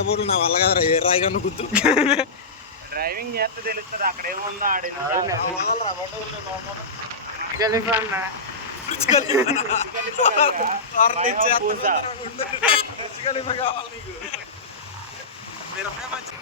రాజాపూర్ నా వల్ల కదా ఏ రాయిగా గుర్తు డ్రైవింగ్ చేస్తే తెలుస్తుంది అక్కడ ఏముందో ఆడిన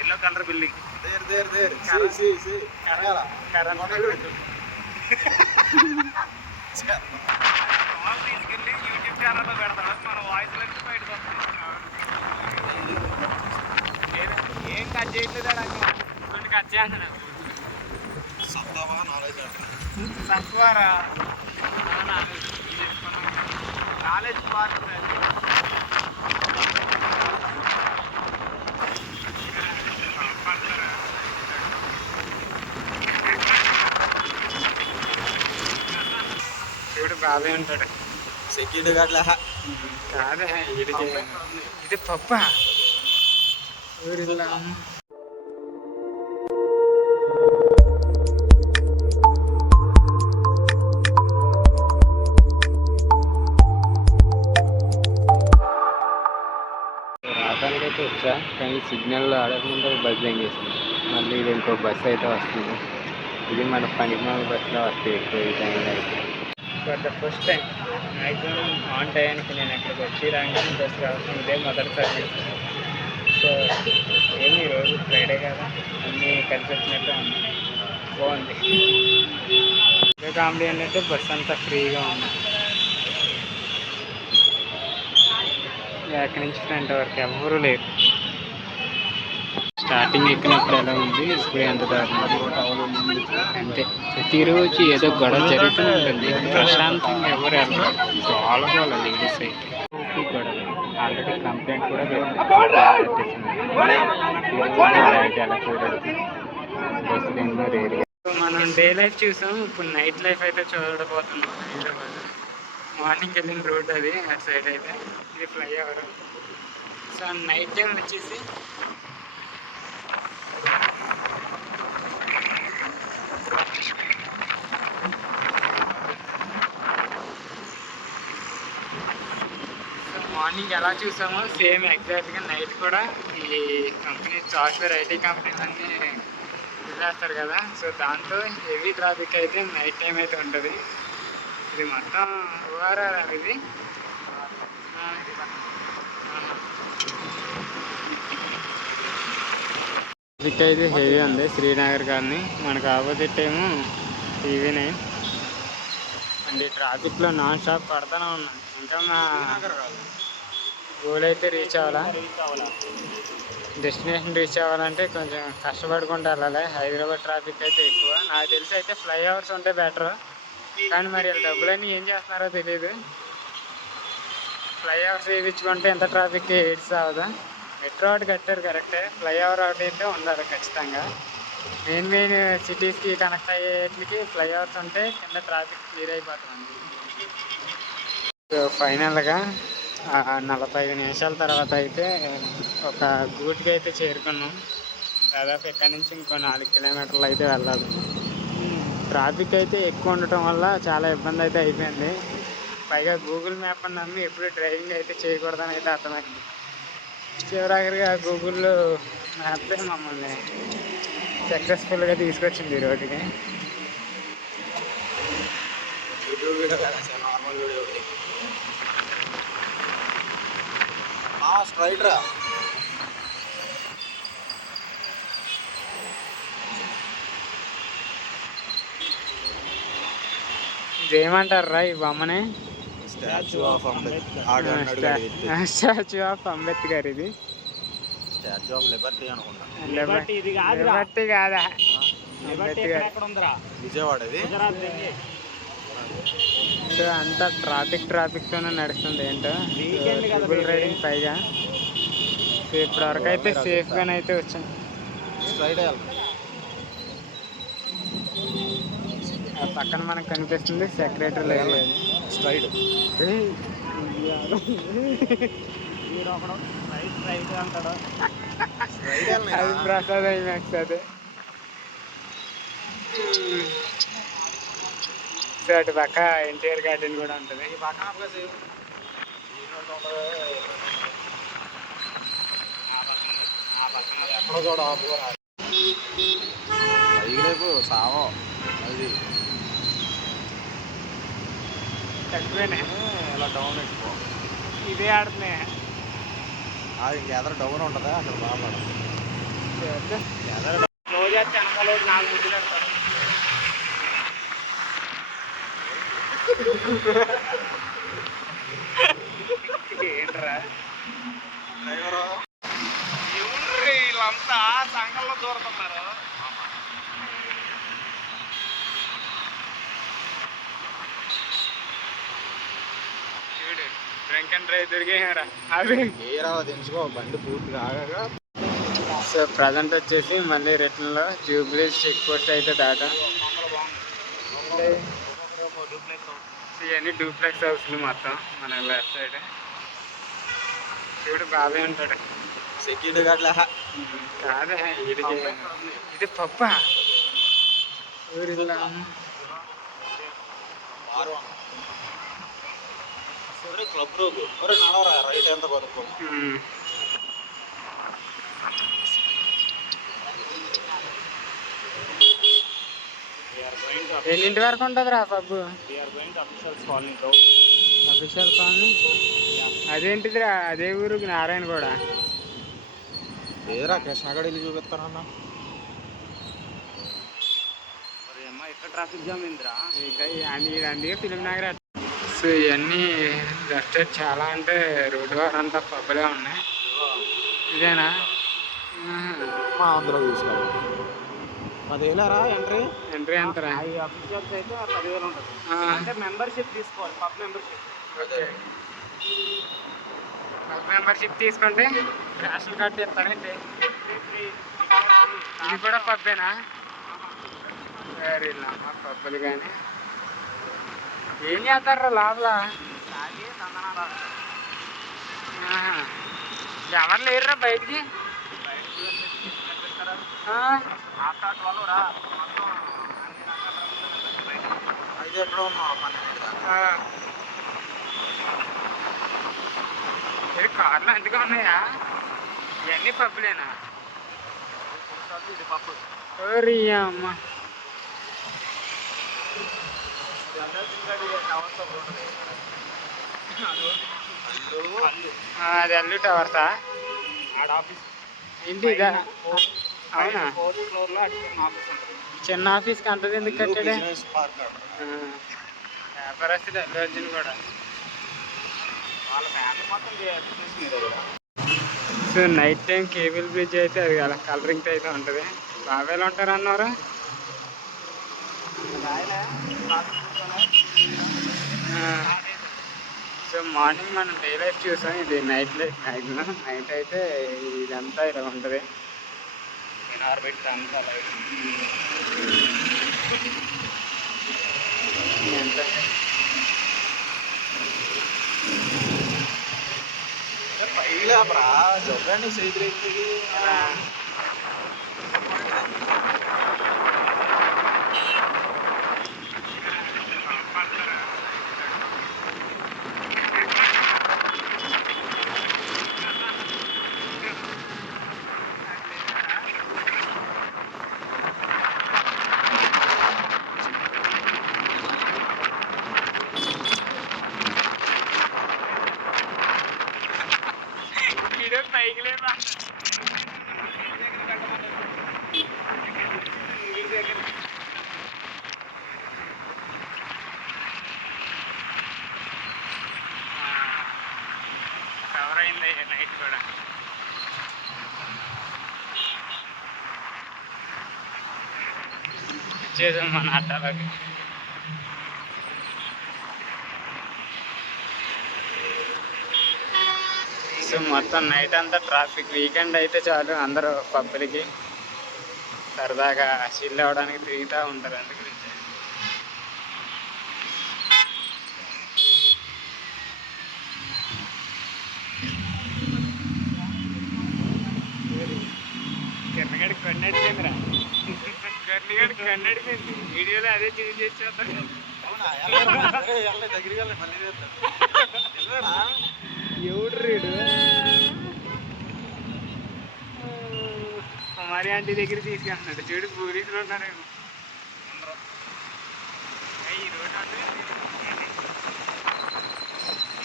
ఎల్లో కలర్ బిల్డింగ్ తీసుకెళ్ళి యూట్యూబ్ ఛానల్లో పెడతాడు మన వాయిస్ లెక్క బయటకు వస్తాం ఏం కట్ చేయట్లేదు కొన్ని కట్ చేస్తున్నాను సత్వారా కాలేజ్ పార్క్ చూడు బాబే ఉంటాడు సెక్యూరిటీ గార్డ్లే కాదే ఇది పప్ప ఊరిలో రావడానికైతే వచ్చా కానీ సిగ్నల్ ఆడకుండా బస్ ఎంగేసింది మళ్ళీ ఇది ఇంకో బస్సు అయితే వస్తుంది ఇది మన పనికిమాల బస్సులో వస్తాయి ఎక్కువ ఈ టైంలో అయితే for the first time maximum on టైంకి నేను అక్కడికి వచ్చి రాగానే బస్సు రావడం ఇదే మొదటి సర్వీస్ సో ఏమి ఈరోజు ఫ్రైడే కదా అన్నీ కలిసి వచ్చినట్టు ఉంది బాగుంది ఇంకా కామెడీ ఏంటంటే బస్సు అంతా ఫ్రీగా ఉంది అక్కడి నుంచి ఫ్రంట్ వరకు ఎవరు లేరు స్టార్టింగ్ ఎక్కినప్పుడు ఎలా ఉంది ఇప్పుడు ఎంత దారుణం అంతే ప్రతిరోజు ఏదో గొడవ జరుగుతూనే ఉంటుంది ప్రశాంతంగా ఎవరు వెళ్ళరు చాలా లేడీస్ అయితే గొడవ ఆల్రెడీ కంప్లైంట్ కూడా మనం డే లైఫ్ చూసాం ఇప్పుడు నైట్ లైఫ్ అయితే చూడబోతున్నాం హైదరాబాద్ మార్నింగ్ వెళ్ళిన రోడ్ అది అటు సైడ్ అయితే ఇది ఫ్లైఓవర్ సో నైట్ టైం వచ్చేసి మార్నింగ్ ఎలా చూసామో సేమ్ ఎగ్జాక్ట్గా నైట్ కూడా ఈ కంపెనీ సాఫ్ట్వేర్ ఐటీ కంపెనీలన్నీ వదిలేస్తారు కదా సో దాంతో హెవీ ట్రాఫిక్ అయితే నైట్ టైం అయితే ఉంటుంది ఇది మొత్తం ఓఆర్ఆర్ ఇది ట్రాఫిక్ అయితే హెవీ ఉంది శ్రీనగర్ కానీ మనకు ఆపోజిట్ ఏమో టీవీ9 అండ్ ఈ ట్రాఫిక్లో నాన్ స్టాప్ పడుతూనే ఉన్నాను ఇంకా మా గోల్ అయితే రీచ్ అవ్వాలా డెస్టినేషన్ రీచ్ అవ్వాలంటే కొంచెం కష్టపడుకుంటూ వెళ్ళాలి హైదరాబాద్ ట్రాఫిక్ అయితే ఎక్కువ నాకు తెలిసి అయితే ఫ్లైఓవర్స్ ఉంటే బెటర్ కానీ మరి వీళ్ళు డబ్బులన్నీ ఏం చేస్తున్నారో తెలియదు ఫ్లైఓవర్స్ వేయించుకుంటే ఎంత ట్రాఫిక్ ఎయిడ్స్ అవ్వదా మెట్రో ఒకటి కట్టారు కరెక్టే ఫ్లైఓవర్ ఒకటి అయితే ఉండాలి ఖచ్చితంగా మెయిన్ సిటీస్కి కనెక్ట్ అయ్యేటికి ఫ్లైఓవర్స్ ఉంటే కింద ట్రాఫిక్ క్లియర్ అయిపోతుంది సో ఫైనల్గా 45 నిమిషాల తర్వాత అయితే ఒక గూట్కి అయితే చేరుకున్నాం దాదాపు ఎక్కడి నుంచి ఇంకో 4 కిలోమీటర్లు అయితే వెళ్ళాలి ట్రాఫిక్ అయితే ఎక్కువ ఉండటం వల్ల చాలా ఇబ్బంది అయితే అయిపోయింది పైగా గూగుల్ మ్యాప్ అని నమ్మి ఎప్పుడు డ్రైవింగ్ అయితే చేయకూడదని అయితే అర్థమైంది చివరాఖరిగా గూగుల్ మ్యాపే మమ్మల్ని సక్సెస్ఫుల్గా తీసుకొచ్చింది ఈ రోడ్డుకి స్ట్రైట్ రా ఏమంటారు రా ఈ బొమ్మని స్టాచ్యూ ఆఫ్ అంబేద్కర్ ఇది స్టాచ్యూ ఆఫ్ లిబర్టీ అనుకుంటా లిబర్టీ కాదా విజయవాడ సో అంతా ట్రాఫిక్తోనే నడుస్తుంది ఏంటో ట్రిపుల్ రైడింగ్ పైగా సో ఇప్పటివరకు అయితే సేఫ్గానే అయితే వచ్చాం ఆ పక్కన మనకు కనిపిస్తుంది సెక్రటరీ ఏరియా స్ట్రైట్ అంటాడు అది ప్రసాద్ ఐమాక్స్ అదే సో అటు పక్క ఎన్టీఆర్ గార్డెన్ కూడా ఉంటుంది ఈ పక్కన ఎక్కడో చూడ పైకి రేపు సావం అది తక్కువేనే ఇలా డౌన్ ఎక్కువ ఇదే ఆడుతున్నాయి. అది ఇంకెదర డౌన్ ఉంటుందా అక్కడ బాగా ఎదర రోజు అయితే వెనకాల నాకు ముద్దు పెడతారు. ఏంట్రా డ్రైవరు ఎవరు వీళ్ళంతా సంఘంలో దూరుతున్నారు. చూడు డ్రింక్ అండ్ డ్రైవ్ దొరికేయారా అవి. ఏరా తెలుసుకో బండి పూర్తిగా ఆగాక. సో ప్రజెంట్ వచ్చేసి మళ్ళీ రిటర్న్లో జూబ్లీస్ చెక్ పోస్ట్ అయితే దాటా. ఇవన్నీ డూప్లెక్స్ హౌస్లు మొత్తం మన లెఫ్ట్ సైడ్. చూడు బాబాయ్ ఉంటాడు. సెక్యూరిటీ గార్డ్లే కాదే వీడికి ఇది పప్ప ఊరిలో క్లబ్ రోగు నడవరా రైట్ ఎంత కొనుక్కో. ఎన్నింటి వరకు ఉంటుంది రా పబ్బు? Official colony అదేంటిదిరా? అదే ఊరు నారాయణ కూడా. ఏరా కృష్ణగడ్ ఇల్లు చూపిస్తానన్నా. మరి అమ్మ ఎక్కడ ట్రాఫిక్ జామ్ అయిందిరా? అందుకే ఫిలిం నగర్. సో ఇవన్నీ లెఫ్ట్ సైడ్ చాలా అంటే రోడ్డు వారు అంతా పబ్బులే ఉన్నాయి. ఇదేనా? మా అందులో చూసుకోవాలి. 10,000రా ఎంట్రీ. ఎంట్రీ ఎంతరా? అఫీషియల్స్ అయితే 10,000 ఉంటుంది. అంటే మెంబర్షిప్ తీసుకోవాలి, పబ్ మెంబర్షిప్. అదే పబ్ మెంబర్షిప్ తీసుకుంటే రేషన్ కార్డు ఇస్తానండి. ఇది కూడా పబ్బేనా? సరే పబ్బులు కానీ ఏం చేస్తారా లోపల? ఎవరు లేరురా బయటికి? అయితే ఎక్కడ ఉన్నావు? 12 దాకా. కార్లు అందుకే ఉన్నాయా? ఇవన్నీ పబ్బులేనా? ఓరి అమ్మ అది అల్లు టవర్సా? ఏంటి ఇదా? అవునా? చిన్న ఆఫీస్కి అంతది ఎందుకు కట్టాడే? బిజినెస్ పార్క్ అక్కడ. వ్యాపారస్తుడు అల్లు అర్జున్ కూడా. వాళ్ళ ఫ్యామిలీ మొత్తం బిజినెస్ మీద. So night time cable bridge అయితే అది అలా కలరింగ్తో అయితే ఉంటుంది. బాబాయ్లు ఉంటారు అన్నారా? సో మార్నింగ్ మనం డే లైఫ్ చూసాం, ఇది నైట్ లైఫ్. మ్యాక్సిమం నైట్ అయితే ఇదంతా ఇలా ఉంటుంది. పెట్టి అంతా లైట్ ఎంత పైలేపరా జొబ్బాండి సైద్రెక్కి పైకి లేదా? కవర్ అయింది నైట్ కూడా. వచ్చేసాం మన అట్టాలకి. సో మొత్తం నైట్ అంతా ట్రాఫిక్. వీకెండ్ అయితే చాలు అందరూ పబ్బులకి సరదాగా చిల్ అవ్వడానికి తిరుగుతూ ఉంటారు. అందుకు కర్ణగడి కన్నడిపోయిందిరా. కర్ణగడి కన్నడిపోయింది. వీడియోలో అదే చేంజ్ చేసేస్తాను. ఎవడు రీడు కుమారి ఆంటీ దగ్గర తీసుకెళ్తున్నాడు. చూడు పోలీసులు ఉన్నారేమో.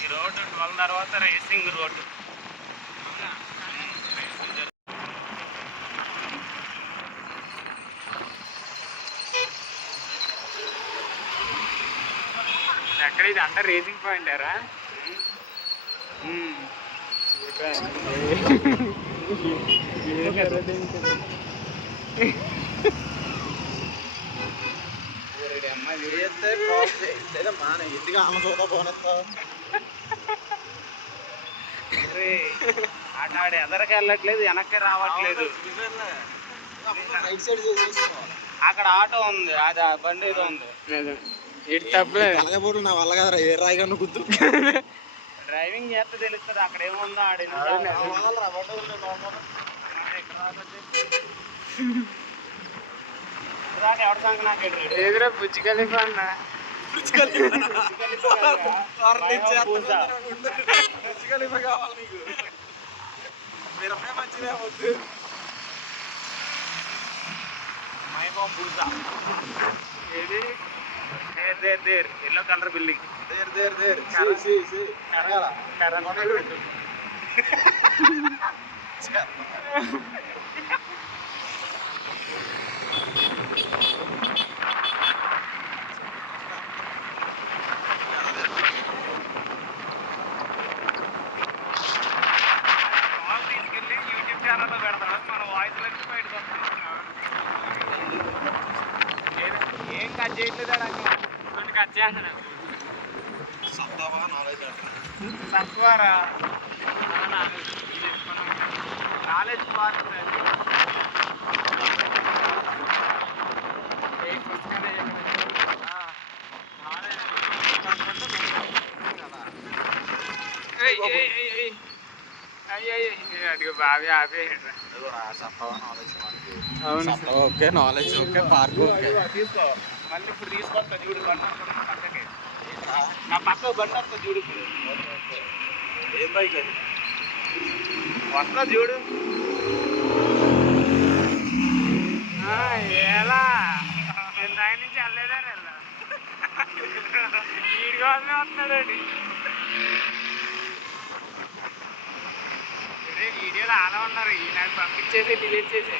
ఈ రోడ్డు 12 తర్వాత రేసింగ్ రోడ్డు. ఎక్కడ ఇది అంతా రేసింగ్ పాయింట్ ఎరా? ఎందుకు ఆమె చూద్దా పోనేస్తావు? ఆడు ఎదరికి వెళ్ళట్లేదు, వెనక్కి రావట్లేదు. రైట్ సైడ్ చేసేసుకోవాలి. అక్కడ ఆటో ఉంది, అది ఆ బండి ఏదో ఉంది. ఇటు తప్పలేదు. కలగబోటు నా వల్ల కదరా, ఏ రాయిగా గుర్తు. డ్రైవింగ్ చేస్తే తెలుస్తుంది అక్కడ ఏముందో. ఎవరి సంగ నాకు ఎదురా బుజ్జి ఖలీఫా అన్న. కావాలి నీకు, మిరపకాయ మంచిదే వద్దు. మైహోమ్ పూజా ఏది దేర్ ఎల్లో కలర్ బిల్డింగ్. తీసుకెళ్ళి యూట్యూబ్ ఛానల్లో పెడతాడు, మన వాయిస్ లెక్క బయటకు వస్తుంది. ఏం కట్ చేయట్లేదు కొన్ని కట్ చేస్తున్నాడు. తక్కువరా నాలెడ్జ్ బాగుంటుంది. అదిగో బావి ఆపే. అవును okay, knowledge okay, park okay. తీసుకో, మళ్ళీ ఇప్పుడు తీసుకొస్తా చూడు. బండి పక్కకి నా పక్క బండి వస్తా చూడు. ఏం బైక్ అది? వస్తా చూడు. ఎలా నేను దాని నుంచి వెళ్ళలేదా? వీడి కోసమే వస్తున్నాడు. వీడియోలు ఆలా ఉన్నారు, ఈనాడు పంపించేసి డిలీట్ చేసి.